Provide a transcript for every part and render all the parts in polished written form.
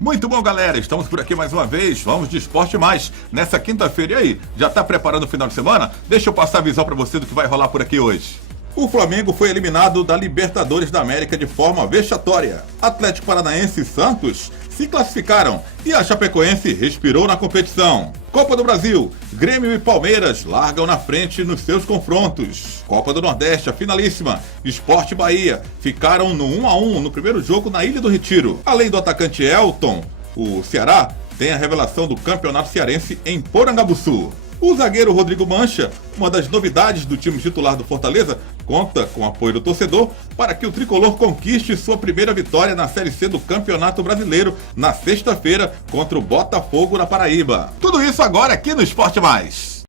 Muito bom, galera, estamos por aqui mais uma vez, vamos de Esporte Mais, nessa quinta-feira. E aí, já tá preparando o final de semana? Deixa eu passar a visão pra você do que vai rolar por aqui hoje. O Flamengo foi eliminado da Libertadores da América de forma vexatória. Atlético Paranaense e Santos se classificaram e a Chapecoense respirou na competição. Copa do Brasil, Grêmio e Palmeiras largam na frente nos seus confrontos. Copa do Nordeste, a finalíssima, Sport e Bahia ficaram no 1-1 no primeiro jogo na Ilha do Retiro. Além do atacante Elton, o Ceará tem a revelação do Campeonato Cearense em Porangabuçu. O zagueiro Rodrigo Mancha, uma das novidades do time titular do Fortaleza, conta com o apoio do torcedor para que o tricolor conquiste sua primeira vitória na Série C do Campeonato Brasileiro na sexta-feira contra o Botafogo na Paraíba. Tudo isso agora aqui no Esporte Mais.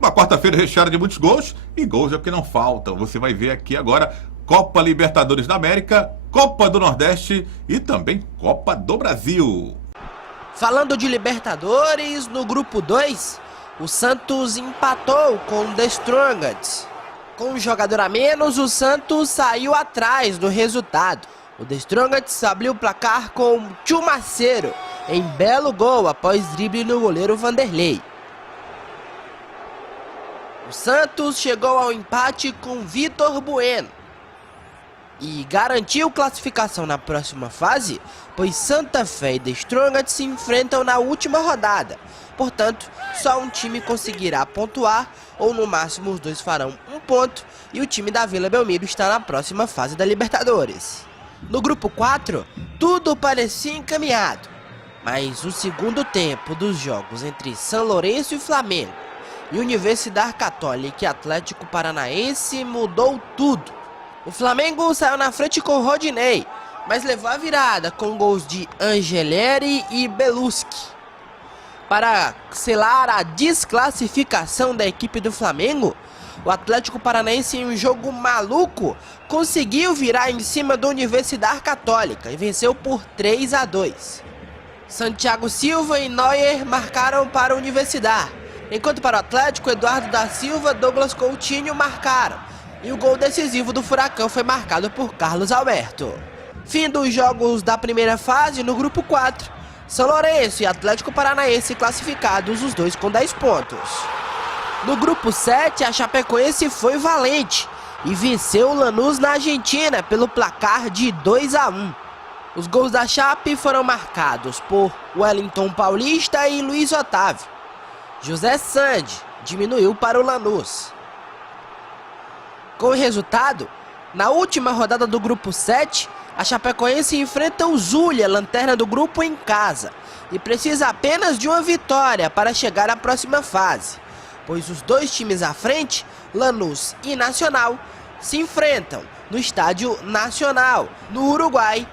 Uma quarta-feira recheada de muitos gols, e gols é o que não faltam. Você vai ver aqui agora Copa Libertadores da América, Copa do Nordeste e também Copa do Brasil. Falando de Libertadores, no grupo 2, o Santos empatou com o The Strongest. Com um jogador a menos, o Santos saiu atrás do resultado. O The Strongest abriu o placar com Chumaceiro em belo gol após drible no goleiro Vanderlei. O Santos chegou ao empate com Vitor Bueno e garantiu classificação na próxima fase, pois Santa Fé e The Strongest se enfrentam na última rodada. Portanto, só um time conseguirá pontuar, ou no máximo os dois farão um ponto, e o time da Vila Belmiro está na próxima fase da Libertadores. No grupo 4, tudo parecia encaminhado, mas o segundo tempo dos jogos entre São Lourenço e Flamengo e Universidade Católica e Atlético Paranaense mudou tudo. O Flamengo saiu na frente com Rodinei, mas levou a virada com gols de Angeleri e Beluski para selar a desclassificação da equipe do Flamengo. O Atlético Paranaense, em um jogo maluco, conseguiu virar em cima da Universidade Católica e venceu por 3-2. Santiago Silva e Neuer marcaram para a Universidade, enquanto para o Atlético, Eduardo da Silva e Douglas Coutinho marcaram, e o gol decisivo do Furacão foi marcado por Carlos Alberto. Fim dos jogos da primeira fase. No grupo 4, São Lourenço e Atlético Paranaense classificados, os dois com 10 pontos. No grupo 7, a Chapecoense foi valente e venceu o Lanús na Argentina pelo placar de 2-1. Os gols da Chape foram marcados por Wellington Paulista e Luiz Otávio. José Sandi diminuiu para o Lanús. Com o resultado, na última rodada do grupo 7, a Chapecoense enfrenta o Zulia, lanterna do grupo, em casa, e precisa apenas de uma vitória para chegar à próxima fase, pois os dois times à frente, Lanús e Nacional, se enfrentam no Estádio Nacional, no Uruguai.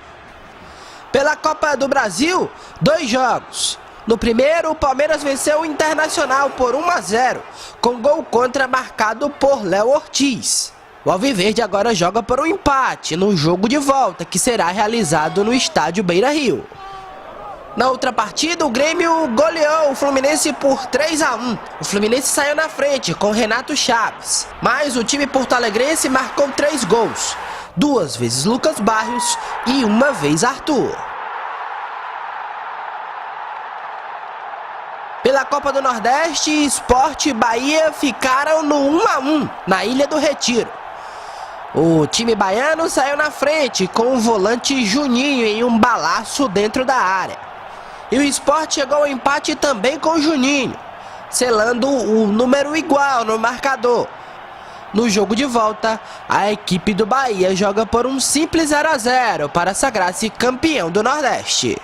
Pela Copa do Brasil, 2 jogos. No primeiro, o Palmeiras venceu o Internacional por 1-0, com gol contra marcado por Léo Ortiz. O Alviverde agora joga por um empate no jogo de volta, que será realizado no estádio Beira-Rio. Na outra partida, o Grêmio goleou o Fluminense por 3-1. O Fluminense saiu na frente com Renato Chaves, mas o time porto-alegrense marcou 3 gols, 2 vezes Lucas Barrios e 1 vez Arthur. Pela Copa do Nordeste, Sport e Bahia ficaram no 1-1 na Ilha do Retiro. O time baiano saiu na frente com o volante Juninho em um balaço dentro da área. E o Sport chegou ao empate também com o Juninho, selando o número igual no marcador. No jogo de volta, a equipe do Bahia joga por um simples 0-0 para sagrar-se campeão do Nordeste.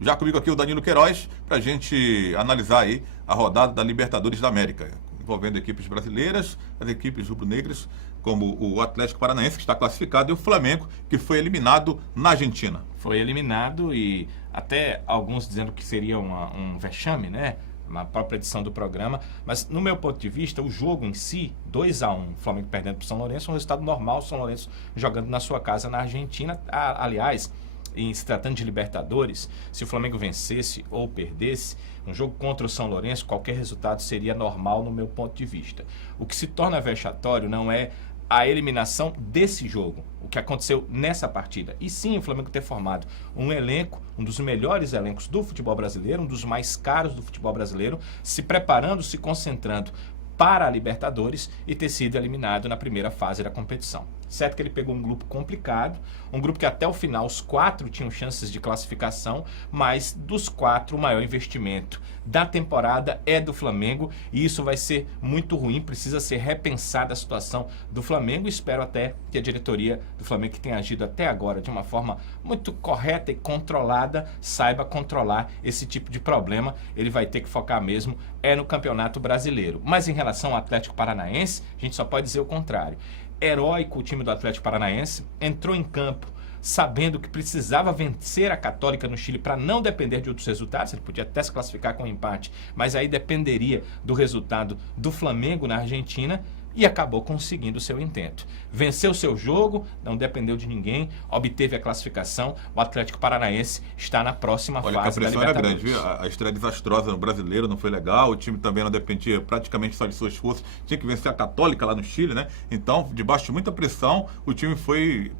Já comigo aqui o Danilo Queiroz, para a gente analisar aí a rodada da Libertadores da América, envolvendo equipes brasileiras, as equipes rubro-negras, como o Atlético Paranaense, que está classificado, e o Flamengo, que foi eliminado na Argentina. Foi eliminado, e até alguns dizendo que seria um vexame, né? na própria edição do programa, mas no meu ponto de vista, o jogo em si, 2-1, Flamengo perdendo para o São Lourenço, é um resultado normal, o São Lourenço jogando na sua casa na Argentina. Aliás, em se tratando de Libertadores, se o Flamengo vencesse ou perdesse, um jogo contra o São Lourenço, qualquer resultado seria normal no meu ponto de vista. O que se torna vexatório não é a eliminação desse jogo, o que aconteceu nessa partida, e sim o Flamengo ter formado um elenco, um dos melhores elencos do futebol brasileiro, um dos mais caros do futebol brasileiro, se preparando, se concentrando para a Libertadores e ter sido eliminado na primeira fase da competição. Certo que ele pegou um grupo complicado, um grupo que até o final os 4 tinham chances de classificação, mas dos 4 o maior investimento da temporada é do Flamengo e isso vai ser muito ruim, precisa ser repensada a situação do Flamengo. Espero até que a diretoria do Flamengo, que tem agido até agora de uma forma muito correta e controlada, saiba controlar esse tipo de problema. Ele vai ter que focar mesmo no Campeonato Brasileiro. Mas em relação ao Atlético Paranaense, a gente só pode dizer o contrário. Heróico o time do Atlético Paranaense, entrou em campo sabendo que precisava vencer a Católica no Chile para não depender de outros resultados. Ele podia até se classificar com um empate, mas aí dependeria do resultado do Flamengo na Argentina, e acabou conseguindo o seu intento. Venceu o seu jogo, não dependeu de ninguém, obteve a classificação. O Atlético Paranaense está na próxima fase da Libertadores. Olha, a pressão era grande, viu? A estreia desastrosa no Brasileiro não foi legal, o time também não dependia praticamente só de suas forças, tinha que vencer a Católica lá no Chile, né? Então, debaixo de muita pressão, o time foi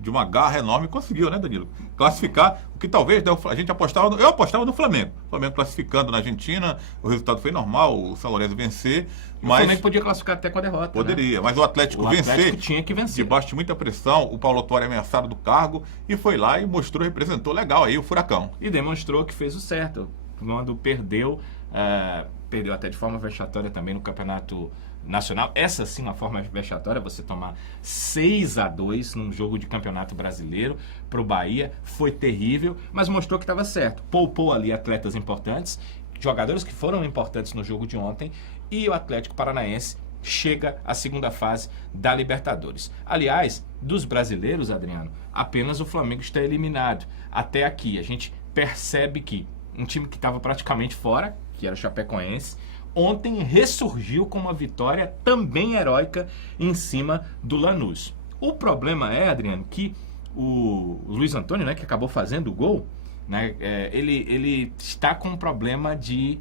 de uma garra enorme e conseguiu, né, Danilo? Classificar, o que talvez a gente apostava, eu apostava no Flamengo. O Flamengo classificando na Argentina, o resultado foi normal, o São Lourenço vencer. Mas o Flamengo podia classificar até com a derrota. Poderia, né? Mas o Atlético vencer. Tinha que vencer. Debaixo de muita pressão, o Paulo Autuori ameaçado do cargo e foi lá e mostrou, representou legal aí o Furacão. E demonstrou que fez o certo. Quando perdeu até de forma vexatória também no Campeonato Nacional. Essa sim uma forma vexatória, você tomar 6-2 num jogo de Campeonato Brasileiro para o Bahia, foi terrível, mas mostrou que estava certo. Poupou ali atletas importantes, jogadores que foram importantes no jogo de ontem, e o Atlético Paranaense chega à segunda fase da Libertadores. Aliás, dos brasileiros, Adriano, apenas o Flamengo está eliminado. Até aqui a gente percebe que um time que estava praticamente fora, que era o Chapecoense, ontem ressurgiu com uma vitória também heróica em cima do Lanús. O problema é, Adriano, que o Luiz Antônio, né, que acabou fazendo o gol, né, ele está com um problema de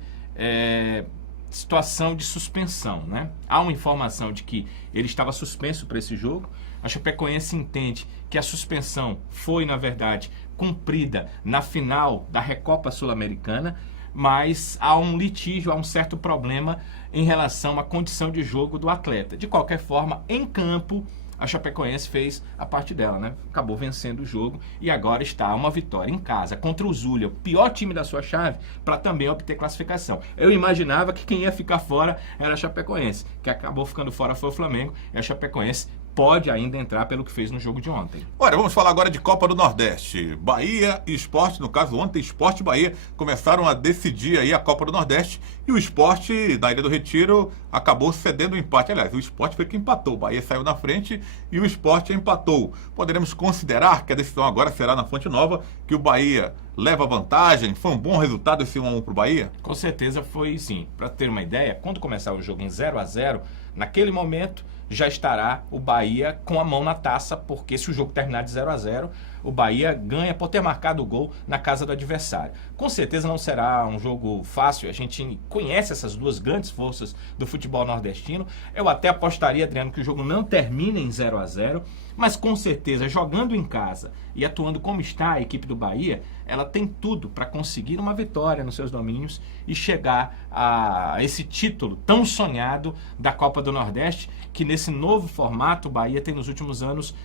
situação de suspensão, né? Há uma informação de que ele estava suspenso para esse jogo. A Chapecoense entende que a suspensão foi, na verdade, cumprida na final da Recopa Sul-Americana, mas há um litígio, há um certo problema em relação à condição de jogo do atleta. De qualquer forma, em campo, a Chapecoense fez a parte dela, né? Acabou vencendo o jogo e agora está a uma vitória em casa contra o Zulia, o pior time da sua chave, para também obter classificação. Eu imaginava que quem ia ficar fora era a Chapecoense, que acabou ficando fora foi o Flamengo, e a Chapecoense pode ainda entrar pelo que fez no jogo de ontem. Olha, vamos falar agora de Copa do Nordeste. Bahia e Sport, no caso ontem, Sport e Bahia começaram a decidir aí a Copa do Nordeste e o Sport da Ilha do Retiro acabou cedendo o empate. Aliás, o Sport foi quem empatou. O Bahia saiu na frente e o Sport empatou. Poderemos considerar que a decisão agora será na Fonte Nova, que o Bahia leva vantagem? Foi um bom resultado esse 1-1 para o Bahia? Com certeza foi sim. Para ter uma ideia, quando começar o jogo em 0-0, naquele momento já estará o Bahia com a mão na taça, porque se o jogo terminar de 0-0, o Bahia ganha por ter marcado o gol na casa do adversário. Com certeza não será um jogo fácil, a gente conhece essas duas grandes forças do futebol nordestino. Eu até apostaria, Adriano, que o jogo não termina em 0-0, mas com certeza, jogando em casa e atuando como está a equipe do Bahia, ela tem tudo para conseguir uma vitória nos seus domínios e chegar a esse título tão sonhado da Copa do Nordeste, que nesse novo formato o Bahia tem nos últimos anos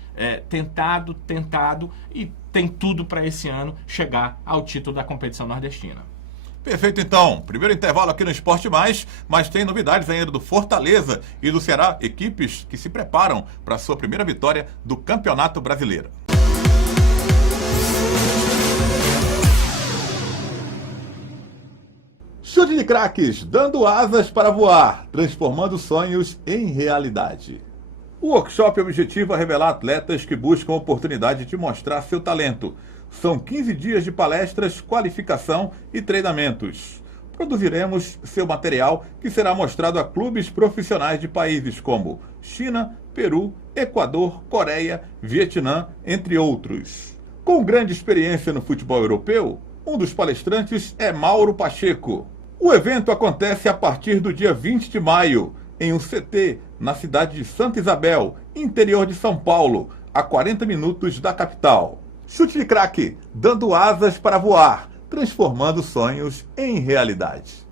tentado e tem tudo para esse ano chegar ao título da competição nordestina. Perfeito, então. Primeiro intervalo aqui no Esporte Mais, mas tem novidades ainda do Fortaleza e do Ceará, equipes que se preparam para a sua primeira vitória do Campeonato Brasileiro. Chute de craques, dando asas para voar, transformando sonhos em realidade. O workshop objetiva revelar atletas que buscam a oportunidade de mostrar seu talento. São 15 dias de palestras, qualificação e treinamentos. produziremos seu material que será mostrado a clubes profissionais de países como China, Peru, Equador, Coreia, Vietnã, entre outros. Com grande experiência no futebol europeu, um dos palestrantes é Mauro Pacheco. O evento acontece a partir do dia 20 de maio, em um CT, na cidade de Santa Isabel, interior de São Paulo, a 40 minutos da capital. Chute de craque, dando asas para voar, transformando sonhos em realidade.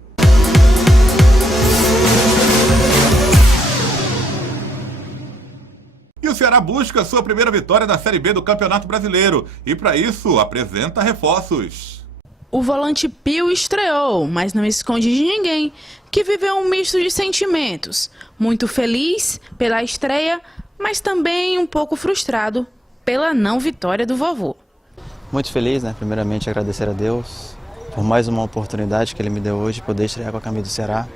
E o Ceará busca sua primeira vitória na Série B do Campeonato Brasileiro e, para isso, apresenta reforços. O volante Pio estreou, mas não esconde de ninguém que viveu um misto de sentimentos. Muito feliz pela estreia, mas também um pouco frustrado pela não vitória do vovô. Muito feliz, né? Primeiramente agradecer a Deus por mais uma oportunidade que Ele me deu hoje, poder estrear com a camisa do Ceará.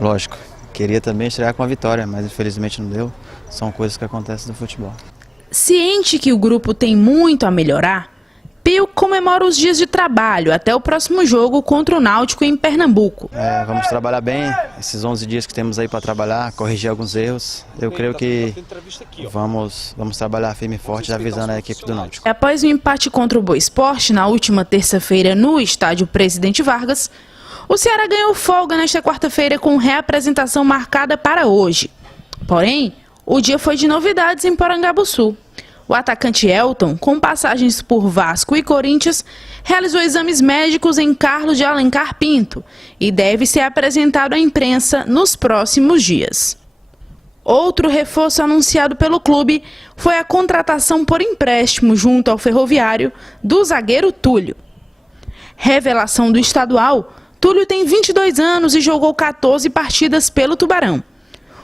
Lógico, queria também estrear com a vitória, mas infelizmente não deu. São coisas que acontecem no futebol. Ciente que o grupo tem muito a melhorar, Pio comemora os dias de trabalho até o próximo jogo contra o Náutico em Pernambuco. Vamos trabalhar bem, esses 11 dias que temos aí para trabalhar, corrigir alguns erros. Eu creio que vamos trabalhar firme e forte, avisando a equipe do Náutico. Após o empate contra o Boa Esporte na última terça-feira no estádio Presidente Vargas, o Ceará ganhou folga nesta quarta-feira com reapresentação marcada para hoje. Porém, o dia foi de novidades em Porangabuçu. O atacante Elton, com passagens por Vasco e Corinthians, realizou exames médicos em Carlos de Alencar Pinto e deve ser apresentado à imprensa nos próximos dias. Outro reforço anunciado pelo clube foi a contratação por empréstimo junto ao Ferroviário do zagueiro Túlio. Revelação do estadual, Túlio tem 22 anos e jogou 14 partidas pelo Tubarão.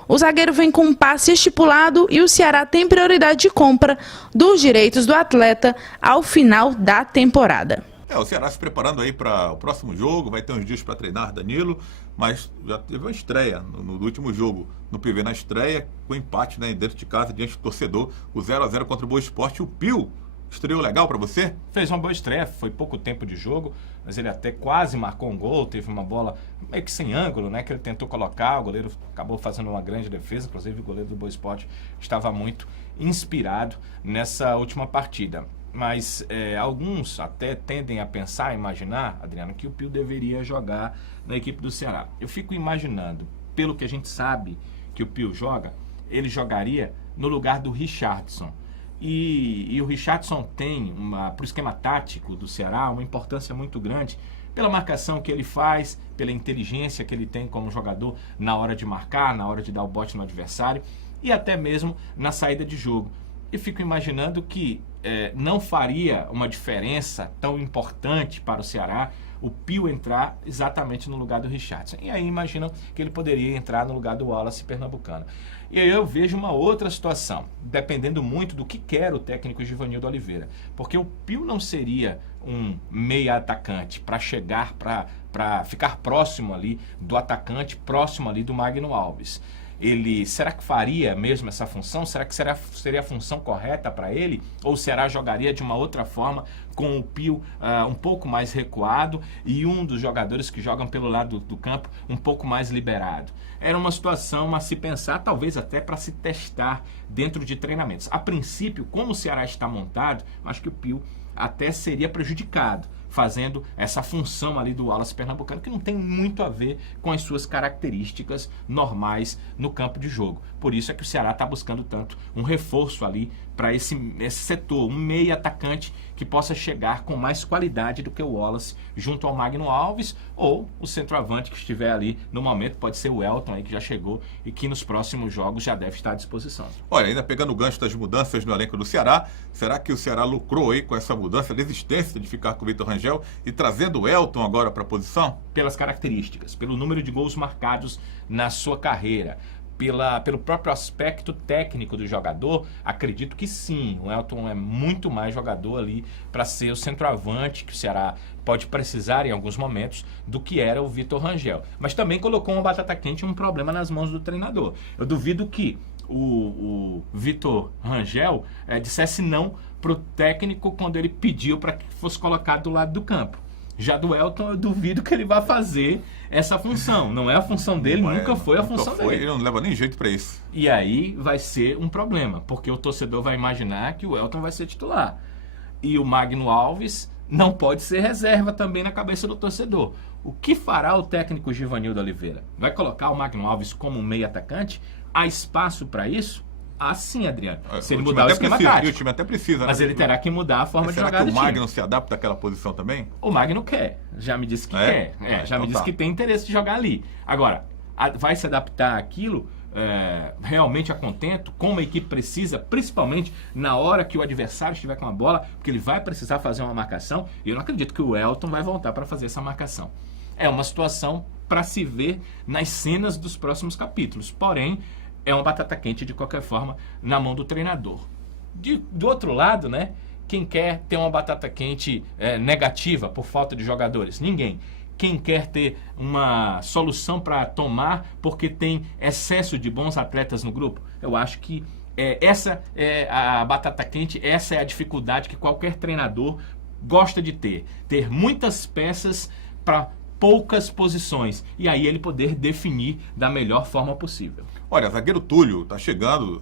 O zagueiro vem com um passe estipulado e o Ceará tem prioridade de compra dos direitos do atleta ao final da temporada. O Ceará se preparando aí para o próximo jogo, vai ter uns dias para treinar, Danilo, mas já teve uma estreia no último jogo, no PV na estreia, com empate, né, dentro de casa, diante do torcedor, o 0-0 contra o Boa Esporte. O Pio estreou legal para você? Fez uma boa estreia, foi pouco tempo de jogo, mas ele até quase marcou um gol, teve uma bola meio que sem ângulo, né, que ele tentou colocar, o goleiro acabou fazendo uma grande defesa, inclusive o goleiro do Boa Esporte estava muito inspirado nessa última partida. Mas alguns até tendem a pensar, a imaginar, Adriano, que o Pio deveria jogar na equipe do Ceará. Eu fico imaginando, pelo que a gente sabe que o Pio joga, ele jogaria no lugar do Richardson. E o Richardson tem, para o esquema tático do Ceará, uma importância muito grande pela marcação que ele faz, pela inteligência que ele tem como jogador na hora de marcar, na hora de dar o bote no adversário e até mesmo na saída de jogo. E fico imaginando que não faria uma diferença tão importante para o Ceará o Pio entrar exatamente no lugar do Richardson. E aí imaginam que ele poderia entrar no lugar do Wallace Pernambucano. E aí eu vejo uma outra situação, dependendo muito do que quer o técnico Givanildo Oliveira. Porque o Pio não seria um meia atacante para chegar, para ficar próximo ali do atacante, próximo ali do Magno Alves. Ele, será que faria mesmo essa função? Será que seria a função correta para ele? Ou será jogaria de uma outra forma com o Pio um pouco mais recuado e um dos jogadores que jogam pelo lado do campo um pouco mais liberado? Era uma situação a se pensar, talvez até para se testar dentro de treinamentos. A princípio, como o Ceará está montado, acho que o Pio até seria prejudicado fazendo essa função ali do Wallace Pernambucano, que não tem muito a ver com as suas características normais no campo de jogo. Por isso é que o Ceará está buscando tanto um reforço ali para esse setor, um meia atacante que possa chegar com mais qualidade do que o Wallace junto ao Magno Alves, ou o centroavante que estiver ali no momento, pode ser o Elton aí que já chegou e que nos próximos jogos já deve estar à disposição. Olha, ainda pegando o gancho das mudanças no elenco do Ceará, será que o Ceará lucrou aí com essa mudança, a desistência de ficar com o Vitor Rangel e trazendo o Elton agora para a posição? Pelas características, pelo número de gols marcados na sua carreira, pelo próprio aspecto técnico do jogador, acredito que sim, o Elton é muito mais jogador ali para ser o centroavante que o Ceará pode precisar em alguns momentos do que era o Vitor Rangel. Mas também colocou uma batata quente e um problema nas mãos do treinador. Eu duvido que o Vitor Rangel dissesse não para o técnico quando ele pediu para que fosse colocado do lado do campo. Já do Elton, eu duvido que ele vá fazer essa função. Não é a função dele, nunca foi a função dele. Ele não leva nem jeito para isso. E aí vai ser um problema, porque o torcedor vai imaginar que o Elton vai ser titular. E o Magno Alves não pode ser reserva também na cabeça do torcedor. O que fará o técnico Givanildo Oliveira? Vai colocar o Magno Alves como meio atacante? Há espaço para isso? Ah, sim, Adriano. Se ele mudar o esquema tático. O time até precisa, mas ele terá que mudar a forma de jogar do time. Será que o Magno se adapta àquela posição também? O Magno quer. Já me disse que quer. Já me disse que tem interesse de jogar ali. Agora, vai se adaptar àquilo realmente a contento, como a equipe precisa, principalmente na hora que o adversário estiver com a bola, porque ele vai precisar fazer uma marcação, e eu não acredito que o Elton vai voltar para fazer essa marcação. É uma situação para se ver nas cenas dos próximos capítulos. Porém, é uma batata quente de qualquer forma na mão do treinador. Do outro lado, né? Quem quer ter uma batata quente negativa por falta de jogadores? Ninguém. Quem quer ter uma solução para tomar porque tem excesso de bons atletas no grupo? Eu acho que essa é a batata quente, essa é a dificuldade que qualquer treinador gosta de ter. Ter muitas peças para poucas posições. E aí ele poder definir da melhor forma possível. Olha, zagueiro Túlio está chegando,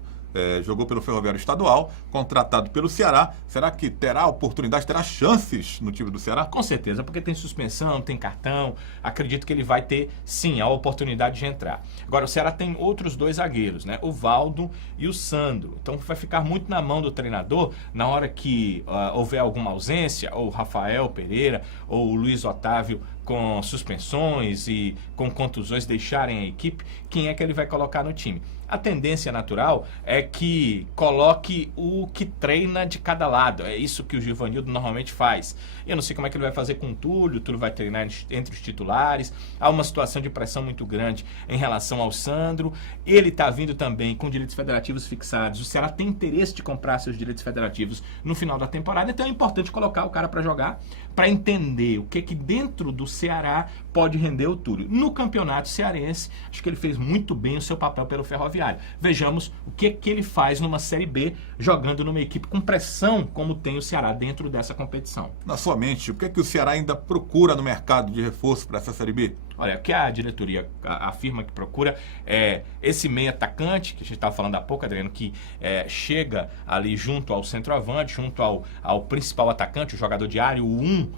jogou pelo Ferroviário Estadual, contratado pelo Ceará. Será que terá oportunidade, terá chances no time do Ceará? Com certeza, porque tem suspensão, tem cartão. Acredito que ele vai ter, sim, a oportunidade de entrar. Agora, o Ceará tem outros 2 zagueiros, né? O Valdo e o Sandro. Então, vai ficar muito na mão do treinador na hora que houver alguma ausência, ou o Rafael Pereira, ou o Luiz Otávio com suspensões e com contusões deixarem a equipe, quem é que ele vai colocar no time? A tendência natural é que coloque o que treina de cada lado. É isso que o Givanildo normalmente faz. Eu não sei como é que ele vai fazer com o Túlio vai treinar entre os titulares. Há uma situação de pressão muito grande em relação ao Sandro. Ele está vindo também com direitos federativos fixados. O Ceará tem interesse de comprar seus direitos federativos no final da temporada, então é importante colocar o cara para jogar, para entender o que dentro do Ceará pode render o Túlio. No campeonato cearense, acho que ele fez muito bem o seu papel pelo Ferroviário. Vejamos o que ele faz numa Série B, jogando numa equipe com pressão, como tem o Ceará dentro dessa competição. Na sua mente, o que o Ceará ainda procura no mercado de reforço para essa Série B? Olha, o que a diretoria afirma que procura é esse meio atacante, que a gente estava falando há pouco, Adriano, que chega ali junto ao centroavante, junto ao principal atacante, o jogador de área, o 1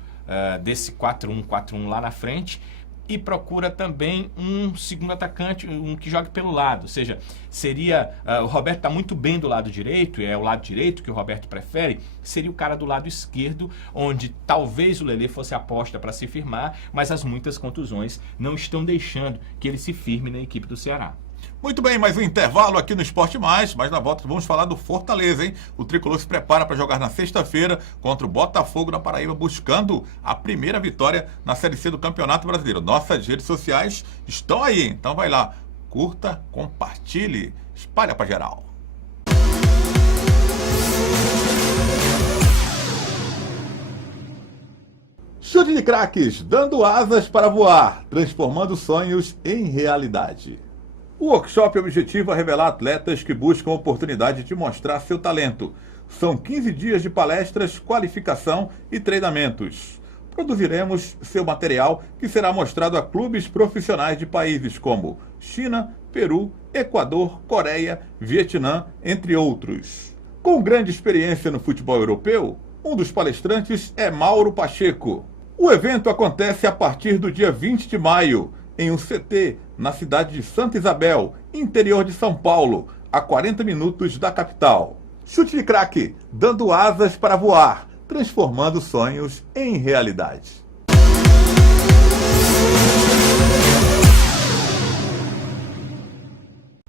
desse 4-1-4-1 lá na frente, e procura também um segundo atacante, um que jogue pelo lado, ou seja, seria, o Roberto está muito bem do lado direito, é o lado direito que o Roberto prefere, seria o cara do lado esquerdo, onde talvez o Lelê fosse a aposta para se firmar, mas as muitas contusões não estão deixando que ele se firme na equipe do Ceará. Muito bem, mais um intervalo aqui no Esporte Mais, mas na volta vamos falar do Fortaleza, hein? O Tricolor se prepara para jogar na sexta-feira contra o Botafogo na Paraíba, buscando a primeira vitória na Série C do Campeonato Brasileiro. Nossas redes sociais estão aí, então vai lá, curta, compartilhe, espalha para geral. Chute de craques, dando asas para voar, transformando sonhos em realidade. O workshop objetiva revelar atletas que buscam a oportunidade de mostrar seu talento. São 15 dias de palestras, qualificação e treinamentos. Produziremos seu material que será mostrado a clubes profissionais de países como China, Peru, Equador, Coreia, Vietnã, entre outros. Com grande experiência no futebol europeu, um dos palestrantes é Mauro Pacheco. O evento acontece a partir do dia 20 de maio, em um CT na cidade de Santa Isabel, interior de São Paulo, a 40 minutos da capital. Chute de craque, dando asas para voar, transformando sonhos em realidade.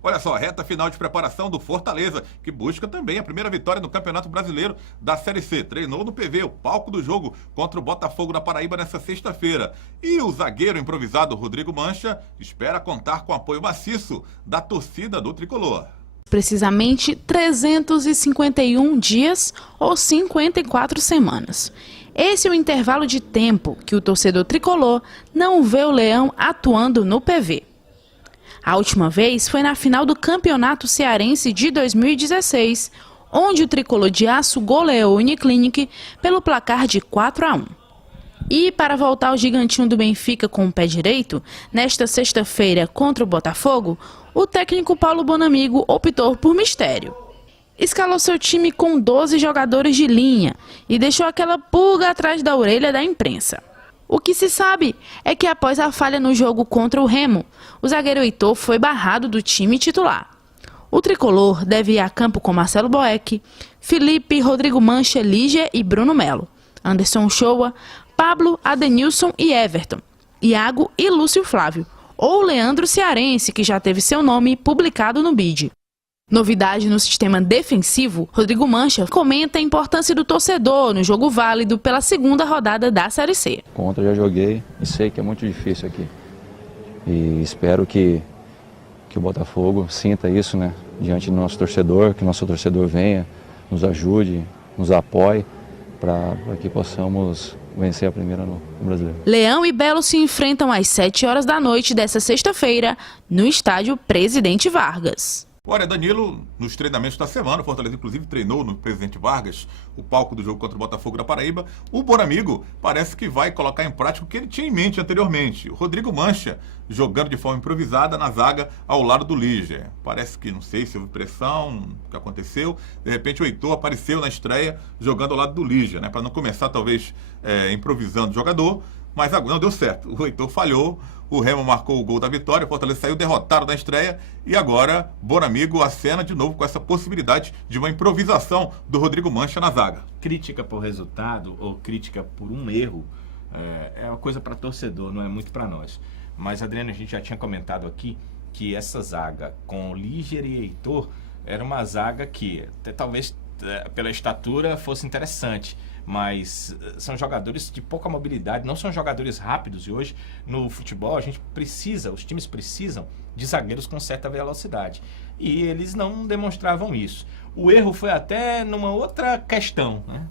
Olha só, reta final de preparação do Fortaleza, que busca também a primeira vitória no Campeonato Brasileiro da Série C. Treinou no PV, o palco do jogo, contra o Botafogo na Paraíba nessa sexta-feira. E o zagueiro improvisado Rodrigo Mancha espera contar com apoio maciço da torcida do Tricolor. Precisamente 351 dias ou 54 semanas. Esse é o intervalo de tempo que o torcedor tricolor não vê o Leão atuando no PV. A última vez foi na final do Campeonato Cearense de 2016, onde o tricolor de aço goleou o Uniclinic pelo placar de 4-1. E para voltar ao gigantinho do Benfica com o pé direito, nesta sexta-feira contra o Botafogo, o técnico Paulo Bonamigo optou por mistério. Escalou seu time com 12 jogadores de linha e deixou aquela pulga atrás da orelha da imprensa. O que se sabe é que após a falha no jogo contra o Remo, o zagueiro Heitor foi barrado do time titular. O tricolor deve ir a campo com Marcelo Boeck, Felipe, Rodrigo Mancha, Lígia e Bruno Melo, Anderson Shoa, Pablo, Adenilson e Everton, Iago e Lúcio Flávio, ou Leandro Cearense, que já teve seu nome publicado no BID. Novidade no sistema defensivo, Rodrigo Mancha comenta a importância do torcedor no jogo válido pela segunda rodada da Série C. Contra já joguei e sei que é muito difícil aqui. E espero que o Botafogo sinta isso, né, diante do nosso torcedor, que o nosso torcedor venha, nos ajude, nos apoie, para que possamos vencer a primeira no Brasileiro. Leão e Belo se enfrentam às 7 horas da noite desta sexta-feira no estádio Presidente Vargas. Olha, Danilo, nos treinamentos da semana, o Fortaleza inclusive treinou no Presidente Vargas, o palco do jogo contra o Botafogo da Paraíba. O Bonamigo parece que vai colocar em prática o que ele tinha em mente anteriormente. O Rodrigo Mancha jogando de forma improvisada na zaga ao lado do Lígia. Parece que, não sei se houve pressão, o que aconteceu. De repente o Heitor apareceu na estreia jogando ao lado do Lígia, né? Para não começar talvez improvisando o jogador. Mas não deu certo. O Heitor falhou, o Remo marcou o gol da vitória, o Fortaleza saiu derrotado na estreia e agora Bonamigo acena de novo com essa possibilidade de uma improvisação do Rodrigo Mancha na zaga. Crítica por resultado ou crítica por um erro é uma coisa para torcedor, não é muito para nós. Mas, Adriano, a gente já tinha comentado aqui que essa zaga com Líger e Heitor era uma zaga que até talvez pela estatura fosse interessante, mas são jogadores de pouca mobilidade, não são jogadores rápidos, e hoje no futebol os times precisam de zagueiros com certa velocidade, e eles não demonstravam isso. O erro foi até numa outra questão, né?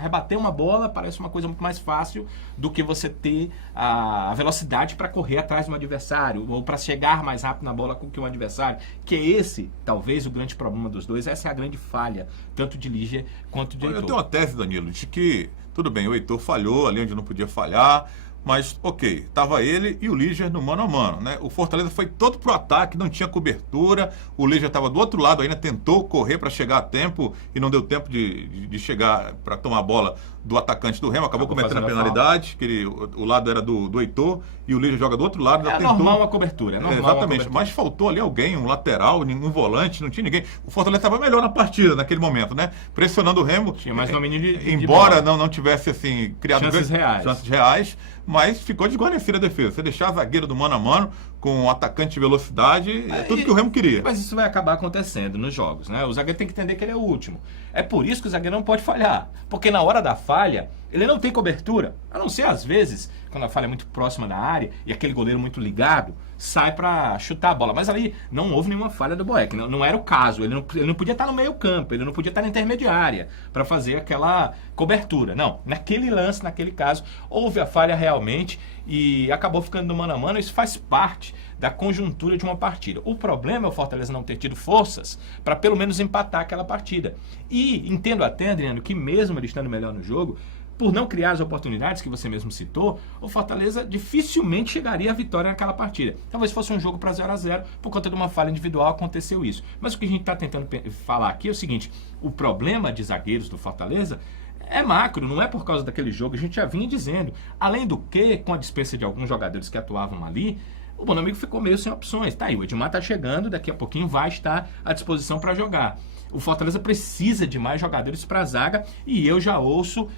Rebater uma bola parece uma coisa muito mais fácil do que você ter a velocidade para correr atrás de um adversário ou para chegar mais rápido na bola que um adversário, que é esse, talvez, o grande problema dos dois. Essa é a grande falha, tanto de Lígia quanto de Heitor. Eu tenho uma tese, Danilo, de que, tudo bem, o Heitor falhou ali onde não podia falhar, mas, ok, estava ele e o Lígia no mano a mano, né? O Fortaleza foi todo pro ataque, não tinha cobertura, o Lígia estava do outro lado ainda, tentou correr para chegar a tempo e não deu tempo de chegar para tomar a bola do atacante do Remo, acabou cometendo a penalidade, que o lado era do Heitor e o Lígia joga do outro lado. É normal a cobertura, é normal. Exatamente, mas faltou ali alguém, um lateral, um volante, não tinha ninguém. O Fortaleza estava melhor na partida naquele momento, né? Pressionando o Remo. Tinha mais domínio de embora bola. não tivesse assim criado chances reais, mas ficou desguarnecida a defesa. Você deixar a zagueiro do mano a mano com um atacante de velocidade, é tudo que o Remo queria. Mas isso vai acabar acontecendo nos jogos, né? O zagueiro tem que entender que ele é o último. É por isso que o zagueiro não pode falhar, porque na hora da falha, ele não tem cobertura, a não ser às vezes, quando a falha é muito próxima da área e aquele goleiro muito ligado, sai para chutar a bola. Mas ali não houve nenhuma falha do Boeck, não era o caso. Ele não podia estar no meio campo, ele não podia estar na intermediária para fazer aquela cobertura. Não, naquele lance, naquele caso, houve a falha realmente e acabou ficando no mano a mano. Isso faz parte da conjuntura de uma partida. O problema é o Fortaleza não ter tido forças para pelo menos empatar aquela partida. E entendo até, Adriano, que mesmo ele estando melhor no jogo, por não criar as oportunidades que você mesmo citou, o Fortaleza dificilmente chegaria à vitória naquela partida. Talvez fosse um jogo para 0-0, por conta de uma falha individual aconteceu isso. Mas o que a gente está tentando falar aqui é o seguinte: o problema de zagueiros do Fortaleza é macro, não é por causa daquele jogo, a gente já vinha dizendo. Além do que, com a dispensa de alguns jogadores que atuavam ali, o Bonamigo ficou meio sem opções. Tá aí, o Edmar tá chegando, daqui a pouquinho vai estar à disposição para jogar. O Fortaleza precisa de mais jogadores para a zaga e eu já ouço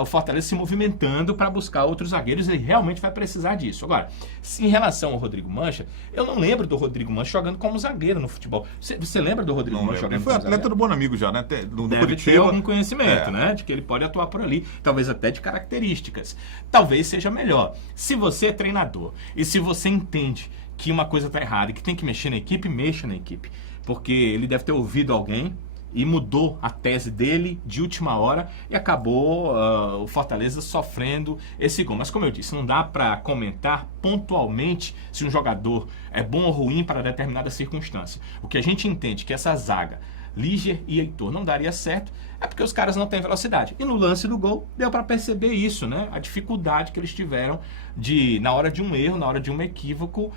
o Fortaleza se movimentando para buscar outros zagueiros. Ele realmente vai precisar disso. Agora, em relação ao Rodrigo Mancha, eu não lembro do Rodrigo Mancha jogando como zagueiro no futebol. Você lembra do Rodrigo Mancha jogando como zagueiro? Ele foi atleta do Bonamigo já, né? Deve ter algum conhecimento, né? De que ele pode atuar por ali, talvez até de características. Talvez seja melhor. Se você é treinador e se você entende que uma coisa está errada e que tem que mexer na equipe, mexa na equipe. Porque ele deve ter ouvido alguém e mudou a tese dele de última hora e acabou o Fortaleza sofrendo esse gol. Mas como eu disse, não dá para comentar pontualmente se um jogador é bom ou ruim para determinada circunstância. O que a gente entende é que essa zaga Líger e Heitor. Não daria certo, é porque os caras não têm velocidade. E no lance do gol, deu para perceber isso, né? A dificuldade que eles tiveram de, na hora de um erro, na hora de um equívoco,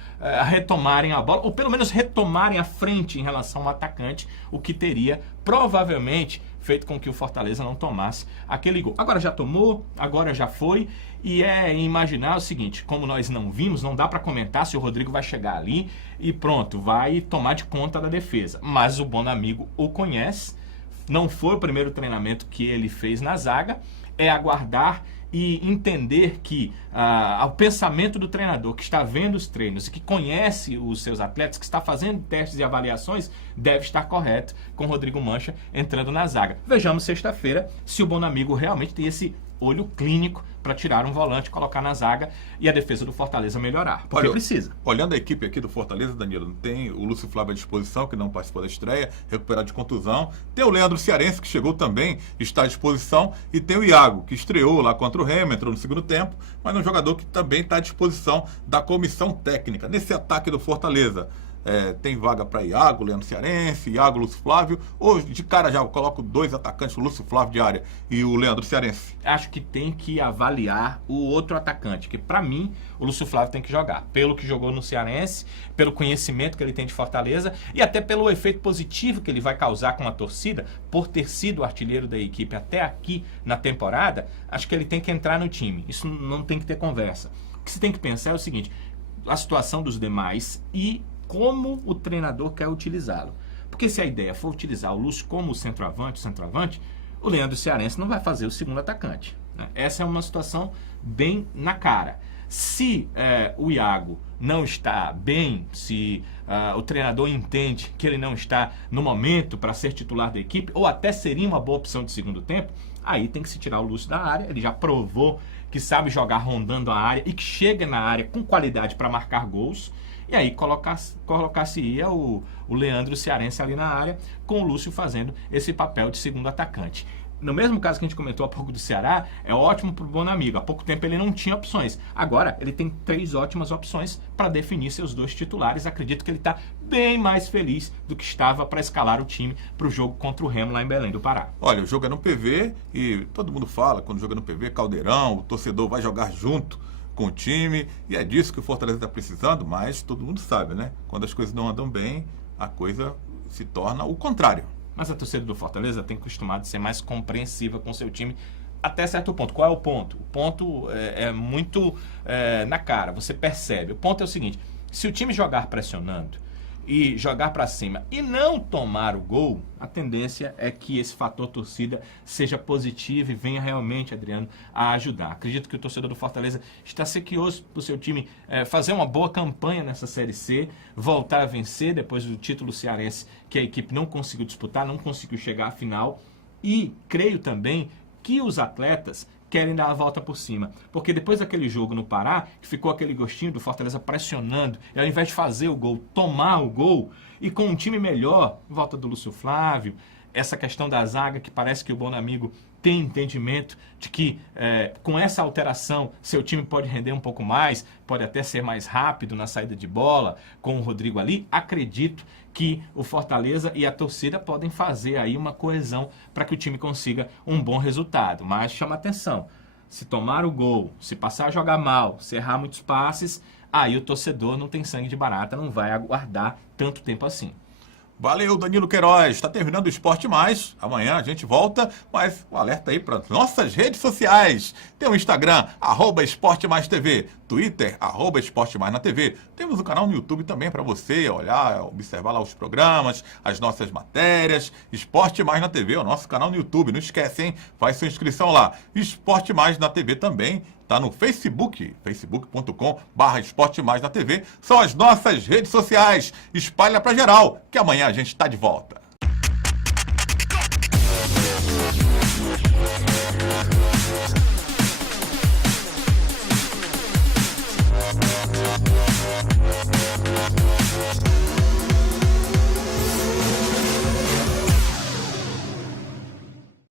retomarem a bola, ou pelo menos retomarem a frente em relação ao atacante, o que teria provavelmente feito com que o Fortaleza não tomasse aquele gol. Agora já tomou, agora já foi, e é imaginar o seguinte, como nós não vimos, não dá para comentar se o Rodrigo vai chegar ali e pronto, vai tomar de conta da defesa. Mas o Bonamigo o conhece, não foi o primeiro treinamento que ele fez na zaga, é aguardar e entender que o pensamento do treinador que está vendo os treinos e que conhece os seus atletas, que está fazendo testes e avaliações, deve estar correto com o Rodrigo Mancha entrando na zaga. Vejamos sexta-feira se o Bonamigo realmente tem esse olho clínico para tirar um volante, colocar na zaga e a defesa do Fortaleza melhorar, porque precisa. Olhando a equipe aqui do Fortaleza, Danilo, tem o Lúcio Flávio à disposição, que não participou da estreia, recuperado de contusão. Tem o Leandro Cearense, que chegou também, está à disposição. E tem o Iago, que estreou lá contra o Remo, entrou no segundo tempo, mas é um jogador que também está à disposição da comissão técnica. Nesse ataque do Fortaleza, tem vaga para Iago, Leandro Cearense, Iago, Lúcio Flávio, ou de cara já eu coloco 2 atacantes, o Lúcio Flávio de área e o Leandro Cearense? Acho que tem que avaliar o outro atacante, que para mim o Lúcio Flávio tem que jogar, pelo que jogou no Cearense, pelo conhecimento que ele tem de Fortaleza e até pelo efeito positivo que ele vai causar com a torcida, por ter sido o artilheiro da equipe até aqui na temporada. Acho que ele tem que entrar no time, isso não tem que ter conversa. O que você tem que pensar é o seguinte, a situação dos demais e como o treinador quer utilizá-lo. Porque se a ideia for utilizar o Lúcio como centroavante, o Leandro Cearense não vai fazer o segundo atacante, né? Essa é uma situação bem na cara. Se o Iago não está bem, se o treinador entende que ele não está no momento para ser titular da equipe, ou até seria uma boa opção de segundo tempo, aí tem que se tirar o Lúcio da área. Ele já provou que sabe jogar rondando a área e que chega na área com qualidade para marcar gols. E aí colocar-se-ia o Leandro Cearense ali na área, com o Lúcio fazendo esse papel de segundo atacante. No mesmo caso que a gente comentou há pouco do Ceará, é ótimo para o Bonamigo. Há pouco tempo ele não tinha opções. Agora ele tem 3 ótimas opções para definir seus 2 titulares. Acredito que ele está bem mais feliz do que estava para escalar o time para o jogo contra o Remo lá em Belém do Pará. Olha, o jogo é no PV e todo mundo fala, quando joga no PV, caldeirão, o torcedor vai jogar junto com o time, e é disso que o Fortaleza está precisando, mas todo mundo sabe, né? Quando as coisas não andam bem, a coisa se torna o contrário. Mas a torcida do Fortaleza tem costumado ser mais compreensiva com seu time até certo ponto. Qual é o ponto? O ponto é muito na cara, você percebe. O ponto é o seguinte, se o time jogar pressionando e jogar para cima e não tomar o gol, a tendência é que esse fator torcida seja positivo e venha realmente, Adriano, a ajudar. Acredito que o torcedor do Fortaleza está sequioso para o seu time fazer uma boa campanha nessa Série C, voltar a vencer depois do título cearense que a equipe não conseguiu disputar, não conseguiu chegar à final, e creio também que os atletas querem dar a volta por cima. Porque depois daquele jogo no Pará, que ficou aquele gostinho do Fortaleza pressionando, e ao invés de fazer o gol, tomar o gol, e com um time melhor, volta do Lúcio Flávio, essa questão da zaga, que parece que o Bonamigo tem entendimento de que com essa alteração seu time pode render um pouco mais, pode até ser mais rápido na saída de bola, com o Rodrigo ali. Acredito que o Fortaleza e a torcida podem fazer aí uma coesão para que o time consiga um bom resultado. Mas chama atenção, se tomar o gol, se passar a jogar mal, se errar muitos passes, aí o torcedor não tem sangue de barata, não vai aguardar tanto tempo assim. Valeu, Danilo Queiroz. Está terminando o Esporte Mais. Amanhã a gente volta, mas o alerta aí para nossas redes sociais. Tem o Instagram, @EsporteMaisTV, Twitter, @EsporteMaisNaTV. Temos o canal no YouTube também para você olhar, observar lá os programas, as nossas matérias. Esporte Mais na TV é o nosso canal no YouTube. Não esquece, hein? Faz sua inscrição lá. Esporte Mais na TV também. Está no Facebook, facebook.com/Esporte Mais na TV. São as nossas redes sociais. Espalha para geral, que amanhã a gente está de volta.